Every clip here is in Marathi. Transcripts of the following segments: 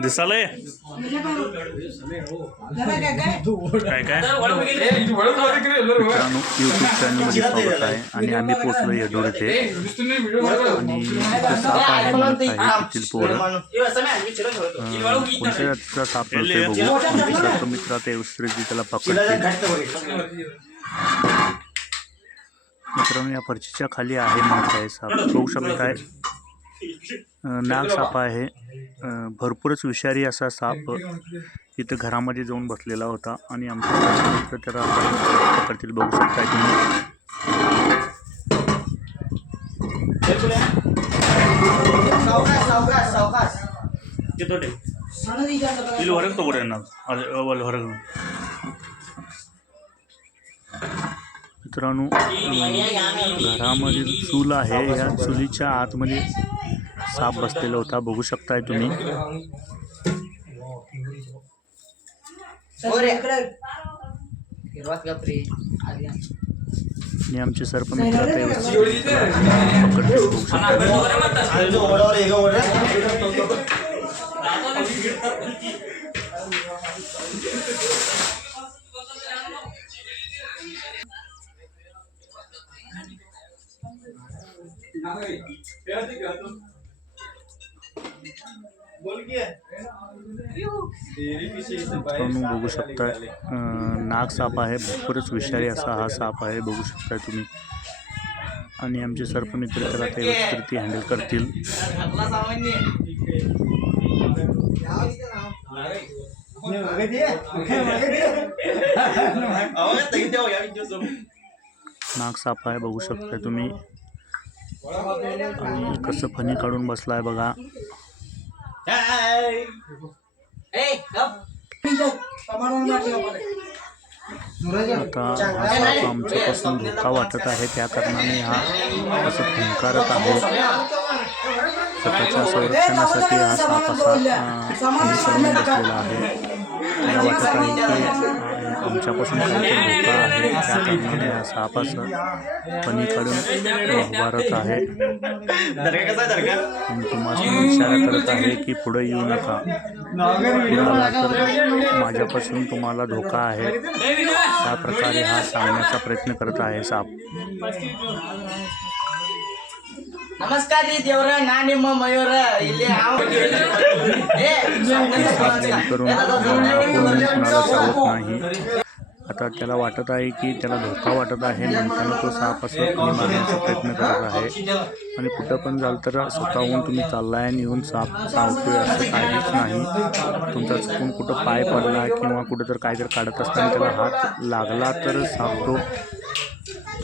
दिसालय काय काय मित्रांनो यूट्यूब चॅनलमध्ये स्वागत आहे आणि आम्ही पोचलो येडोर येथे आणि साप आहे म्हणत आहे येथील पोरं कोणत्या जातीचा साप मिळतोय बघू आमचे सर्व मित्र आता व्यवस्थित त्याला पकडते मित्रांनो या फरशीच्या खाली आहे म्हणत आहे साप बघू शकताय अं, नाग साप आहे अं, भरपूरच विषारी असा साप इथं घरामध्ये जाऊन बसलेला होता आणि आमच्या मित्र त्याला आता पकडतील बघू शकताय तुम्ही ಇಲ್ಲಿ ಹೊರಗೆ ತಗೋರಿ ನಾವು ಅಲ್ಲಿ ಅಲ್ಲಿ ಹೊರಗೆ मित्रांनो अं, घरामध्ये चूल आहे. या चुलीच्या आतमध्ये साप बसलेला होता. बघू शकताय तुम्ही. आमचे सर्प मित्र व्यवस्थित बघू शकता नाग साप आहे भरपूरच विषारी असा हा साप आहे बघू शकताय तुम्ही. आणि आमचे सर्प मित्र त्याला ते व्यवस्थित हँडल करतील. नाग साप आहे बघू शकताय तुम्ही. आणि कसं फणी काढून बसलाय बघा. आता हा साप आमच्यापासून धोका वाटत आहे त्या कारणाने हा असं फुंकारत आहे. स्वतःच्या संरक्षणासाठी हा साप असा बसलेला आहे. त्याला वाटत आहे की अं, आमच्यापासून काहीतरी धोका आहे. त्या कारणाने साप असं उभारत आहे. तुम्हाला इशारा करत आहे की पुढे येऊ नका. पुढे तर माझ्यापासून तुम्हाला धोका आहे. त्या प्रकारे हा सांगण्याचा प्रयत्न करत आहे साप. ನಮಸ್ಕಾರ ರೀ ದೇವ್ರ ನಾ ನಿಮ್ಮ ಮಯೂರ ಇಲ್ಲಿ ಹಾವು- ಏ, साप जेणेकरून अं, आपण कुणाला चावत नाही आता त्याला वाटत आहे की त्याला धोका वाटत आहे म्हणताना तो साप असं फणी मारण्याचा प्रयत्न करत आहे आणि कुठं पण जाल तर स्वतःहून तुम्ही चाललाय आणि येऊन साप चावतोय असं काहीच नाही तुमचा चुकून कुठं पाय पडला किंवा कुठं तर काहीतरी काढत असताना त्याला हात लागला तर साप तो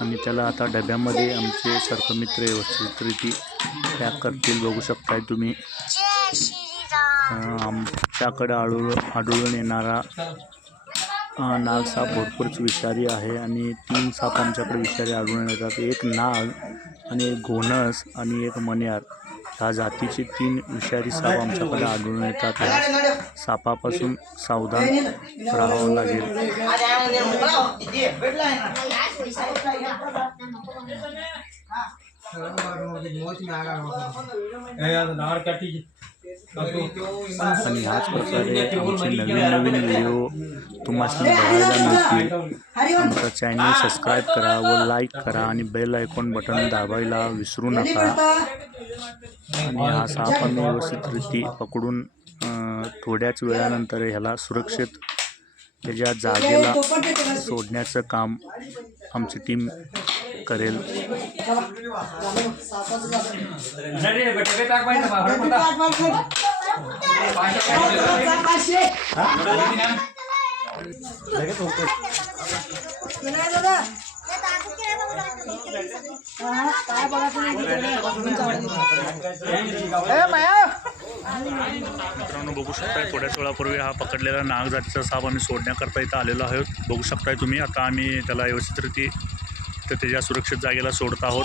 आणि त्याला आता डब्यामध्ये आमचे सर्पमित्र व्यवस्थितरिती पॅक करतील बघू शकताय तुम्ही. आमच्याकडे आढळून आढळून येणारा नाल नाग साप भरपूरच विषारी आहे आणि तीन साप आमच्याकडे विषारी आढळून येतात. एक नाग आणि एक घोणस आणि एक मन्यार ह्या जातीचे तीन विषारी साप आमच्याकडे आढळून येतात. ह्या सापापासून सावधान राहावं लागेल. ಅದ್ आणि ह्याच प्रकारे आमचे नवीन नवीन व्हिडिओ तुम्हाला बघायला मिळतील. आमचा चॅनल सबस्क्राईब करा व लाईक करा आणि बेल आयकॉन बटन दाबायला विसरू नका. आणि हा साप आम्ही व्यवस्थितरिती पकडून थोड्याच वेळानंतर ह्याला सुरक्षित त्याच्या जागेला सोडण्याचं काम आमची टीम करेल. मित्रांनो बघू शकताय थोड्याच वेळापूर्वी हा पकडलेला नाग जातीचा साप आम्ही सोडण्याकरता इथं आलेलो आहोत. बघू शकताय तुम्ही आता आम्ही त्याला व्यवस्थितरिती तर त्याच्या सुरक्षित जागेला सोडत आहोत.